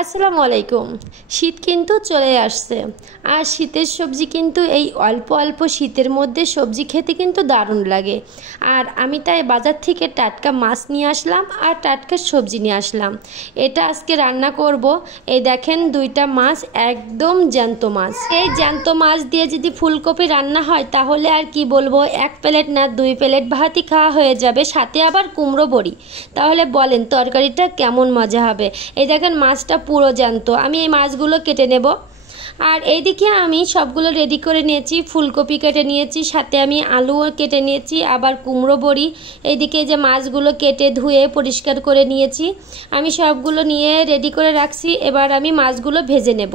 আসসালামু আলাইকুম। শীত কিন্তু চলে আসছে, আর শীতের সবজি কিন্তু এই অল্প অল্প শীতের মধ্যে সবজি খেতে কিন্তু দারুণ লাগে। আর আমি তাই বাজার থেকে টাটকা মাছ নিয়ে আসলাম আর টাটকা সবজি নিয়ে আসলাম। এটা আজকে রান্না করব। এই দেখেন দুইটা মাছ, একদম জ্যান্ত মাছ। এই জ্যান্ত মাছ দিয়ে যদি ফুলকপি রান্না হয় তাহলে আর কি বলবো, এক প্লেট না 2 প্লেট ভাতই খাওয়া হয়ে যাবে, সাথে আবার কুমড়ো বড়ি। তাহলে বলেন তরকারিটা কেমন মজা হবে। এই দেখেন মাছটা পুরো জ্যান্ত। আমি এই মাছগুলো কেটে নেব। আর এইদিকে আমি সবগুলো রেডি করে নিয়েছি। ফুলকপি কেটে নিয়েছি, সাথে আমি আলুও কেটে নিয়েছি, আবার কুমড়ো বড়ি। এইদিকে যে মাছগুলো কেটে ধুয়ে পরিষ্কার করে নিয়েছি, আমি সবগুলো নিয়ে রেডি করে রাখছি। এবার আমি মাছগুলো ভেজে নেব।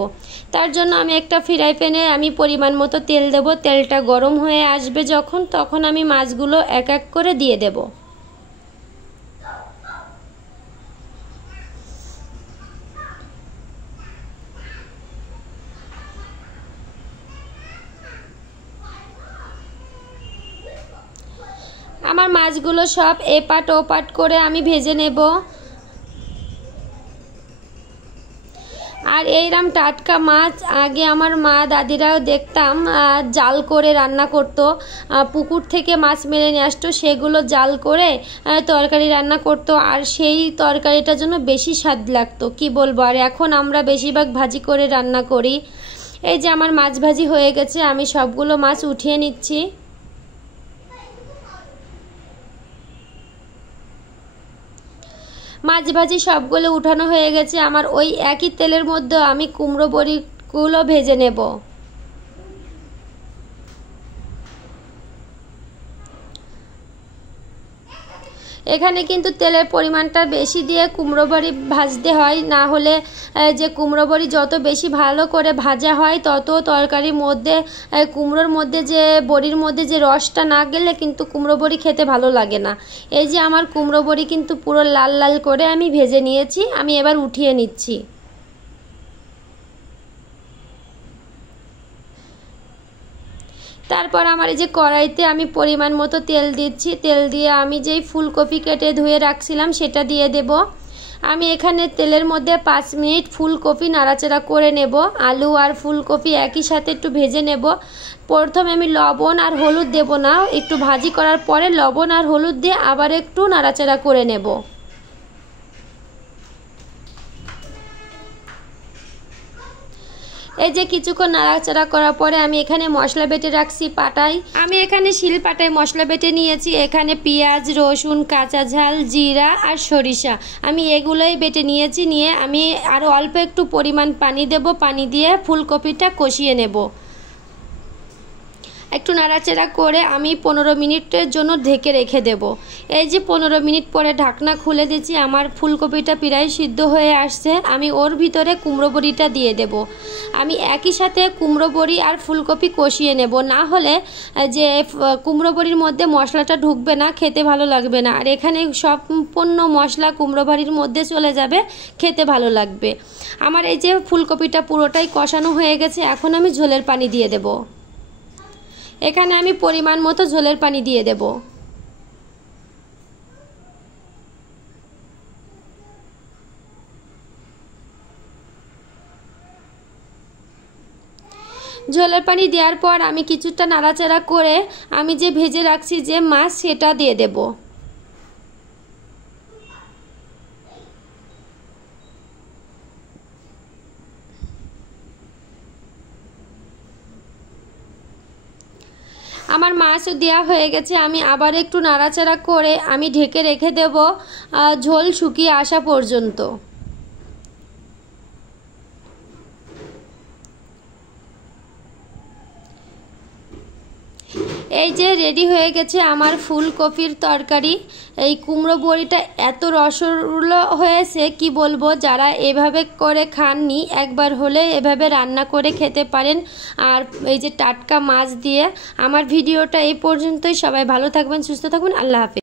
তার জন্য আমি একটা ফ্রাই প্যানে আমি পরিমাণ মতো তেল দেব। তেলটা গরম হয়ে আসবে যখন, তখন আমি মাছগুলো এক এক করে দিয়ে দেব। আমার মাছগুলো সব এপাট ওপাট করে আমি ভেজে নেব। আর এইরকম টাটকা মাছ আগে আমার মা দাদিরাও দেখতাম জাল করে রান্না করতো। পুকুর থেকে মাছ মেরে নিয়ে আসতো, সেগুলো জাল করে তরকারি রান্না করতো, আর সেই তরকারিটার জন্য বেশি স্বাদ লাগতো, কি বলবো। আর এখন আমরা বেশিরভাগ ভাজি করে রান্না করি। এই যে আমার মাছ ভাজি হয়ে গেছে, আমি সবগুলো মাছ উঠিয়ে নিচ্ছি। মাছ ভাজি সবগুলো উঠানো হয়ে গেছে আমার। ওই একই তেলের মধ্যে আমি কুমড়ো বড়িগুলো ভেজে নেব। এখানে কিন্তু তেলের পরিমাণটা বেশি দিয়ে কুমড়ো বড়ি ভাজতে হয়, না হলে যে কুমড়ো বড়ি যত বেশি ভালো করে ভাজা হয় তত তরকারির মধ্যে কুমড়োর মধ্যে যে বড়ির মধ্যে যে রসটা না গেলে কিন্তু কুমড়ো বড়ি খেতে ভালো লাগে না। এই যে আমার কুমড়ো বড়ি কিন্তু পুরো লাল লাল করে আমি ভেজে নিয়েছি, আমি এবার উঠিয়ে নিচ্ছি। তারপর আমার এই যে কড়াইতে আমি পরিমাণ মতো তেল দিচ্ছি। তেল দিয়ে আমি যেই ফুলকপি কেটে ধুয়ে রাখছিলাম সেটা দিয়ে দেব। আমি এখানে তেলের মধ্যে 5 মিনিট ফুলকপি নাড়াচাড়া করে নেব। আলু আর ফুলকপি একই সাথে একটু ভেজে নেব। প্রথমে আমি লবণ আর হলুদ দেব না, একটু ভাজি করার পরে লবণ আর হলুদ দিয়ে আবার একটু নাড়াচাড়া করে নেব। এই যে কিছুক্ষণ নাড়াচাড়া করার পরে আমি এখানে মশলা বেটে রাখছি পাটায়। আমি এখানে শিল পাটায় মশলা বেটে নিয়েছি। এখানে পেঁয়াজ, রসুন, কাঁচা ঝাল, জিরা আর সরিষা আমি এগুলোই বেটে নিয়েছি। নিয়ে আমি আরও অল্প একটু পরিমাণ পানি দেব। পানি দিয়ে ফুলকপিটা কষিয়ে নেব। একটু নাড়াচাড়া করে আমি 15 মিনিটের জন্য ঢেকে রেখে দেব। এই যে 15 মিনিট পরে ঢাকনা খুলে দিয়েছি, আমার ফুলকপিটা প্রায় সিদ্ধ হয়ে আসছে। আমি ওর ভিতরে কুমড়ো বড়িটা দিয়ে দেব। আমি একই সাথে কুমড়ো বড়ি আর ফুলকপি কষিয়ে নেব, না হলে যে কুমড়ো বড়ির মধ্যে মশলাটা ঢুকবে না, খেতে ভালো লাগবে না। আর এখানে সম্পূর্ণ মশলা কুমড়ো বড়ির মধ্যে চলে যাবে, খেতে ভালো লাগবে। আমার এই যে ফুলকপিটা পুরোটাই কষানো হয়ে গেছে, এখন আমি ঝোলের পানি দিয়ে দেব। এখানে আমি পরিমাণ মতো ঝোলের পানি দিয়ে দেব। ঝোলের পানি দেওয়ার পর আমি কিছুটা নাড়াচাড়া করে আমি যে ভেজে রাখছি যে মাছ সেটা দিয়ে দেব। আমার মাছও দেওয়া হয়ে গেছে। আমি আবার একটু নাড়াচাড়া করে আমি ঢেকে রেখে দেব ঝোল শুকিয়ে আসা পর্যন্ত। এই যে রেডি হয়ে গেছে আমার ফুলকপির তরকারি। এই কুমড়ো বড়িটা এত রসগুলো হয়েছে কি বলবো। যারা এভাবে করে খাননি, একবার হলে এভাবে রান্না করে খেতে পারেন। আর এই যে টাটকা মাছ দিয়ে। আমার ভিডিওটা এই পর্যন্তই। সবাই ভালো থাকবেন, সুস্থ থাকবেন। আল্লাহ হাফেজ।